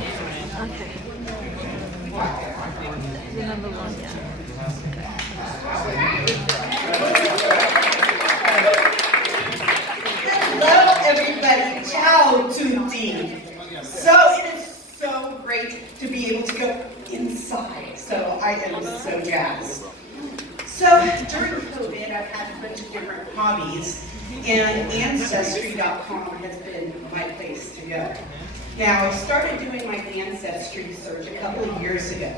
Okay. The number one, yeah. Hello, everybody. Ciao tutti. So it is so great to be able to go inside. So I am so jazzed. So during COVID, I've had a bunch of different hobbies, and Ancestry.com has been my place to go. Now, I started doing my Ancestry search a couple of years ago.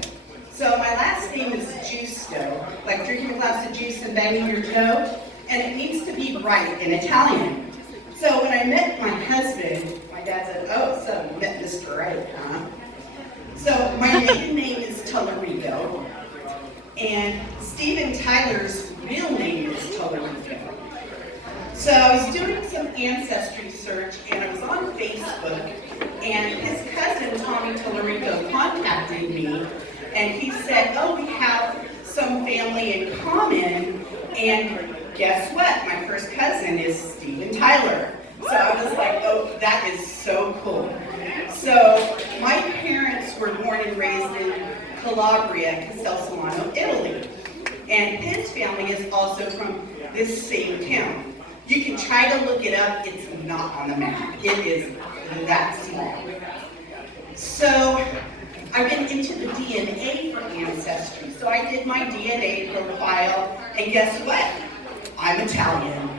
So my last name is Giusto, like drinking a glass of juice and banging your toe, and it needs to be right in Italian. So when I met my husband, my dad said, "Oh, so you met Mr. Right, huh?" So my maiden name is Tallarico, and Steven Tyler's real name is Tallarico. So I was doing some ancestry search, and I was on Facebook, and his cousin, Tommy Tallarico, contacted me, and he said, "Oh, we have some family in common, and guess what? My first cousin is Steven Tyler." So I was like, "Oh, that is so cool." So my parents were born and raised in Calabria, Castellsolano, Italy. And his family is also from this same town. You can try to look it up, it's not on the map. It is that small. So I've been into the DNA for Ancestry. So I did my DNA profile, and guess what? I'm Italian.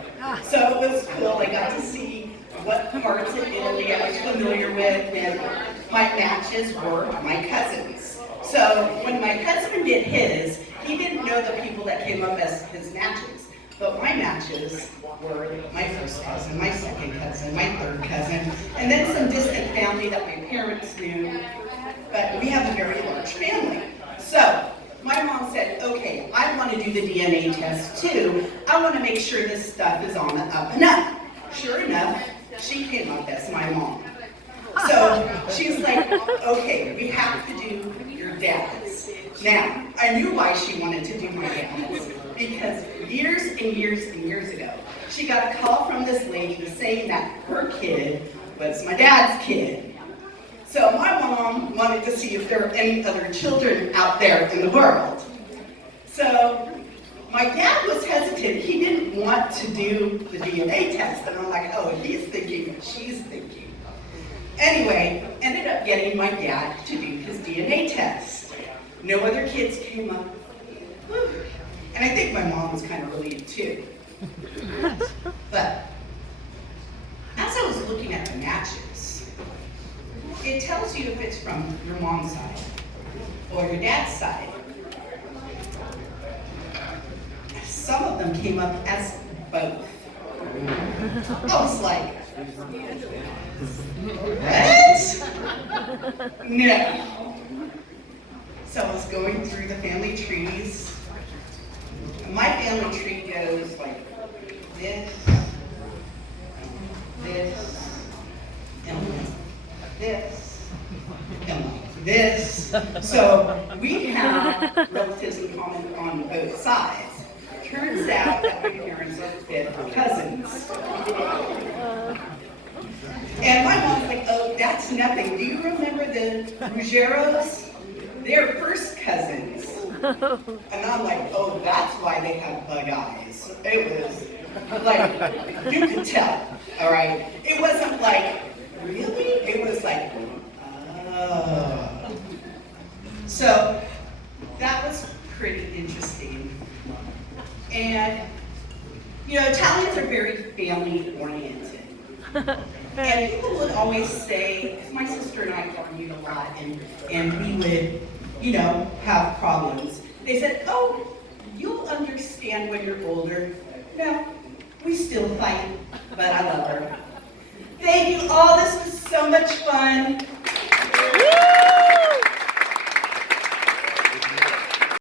So it was cool. I got to see what parts of Italy I was familiar with, and my matches were my cousins. So when my husband did his, he didn't know the people that came up as his matches. But my matches were my first cousin, my second cousin, my third cousin, and then some distant family that my parents knew. But we have a very large family. So my mom said, "Okay, I want to do the DNA test too. I want to make sure this stuff is on the up and up." Sure enough, she came up as my mom. So she's like, "Okay, we have to do your dad's." Now, I knew why she wanted to do my dad's, because years and years and years ago, she got a call from this lady saying that her kid was my dad's kid. So my mom wanted to see if there were any other children out there in the world. So my dad was hesitant. He didn't want to do the DNA test. And I'm like, "Oh, he's thinking what she's thinking." Anyway, ended up getting my dad to do his DNA test. No other kids came up. Whew. And I think my mom was kind of relieved too. But as I was looking at the matches, it tells you if it's from your mom's side or your dad's side. Some of them came up as both. I was like, what? No. So I was going through the family trees. My family tree goes like this, this, and like this, and like this. So we have relatives in common on both sides. Turns out that my parents are fifth cousins. And my mom's like, "Oh, that's nothing. Do you remember the Ruggeros? They're first cousins." And I'm like, "Oh, that's why they have bug eyes." It was like, you could tell, all right? It wasn't like, really? It was like, oh. So that was pretty interesting. And, you know, Italians are very family oriented. And people would always say, because my sister and I argued a lot, and we would, you know, have problems. They said, "Oh, you'll understand when you're older." No, we still fight, but I love her. Thank you all. This was so much fun.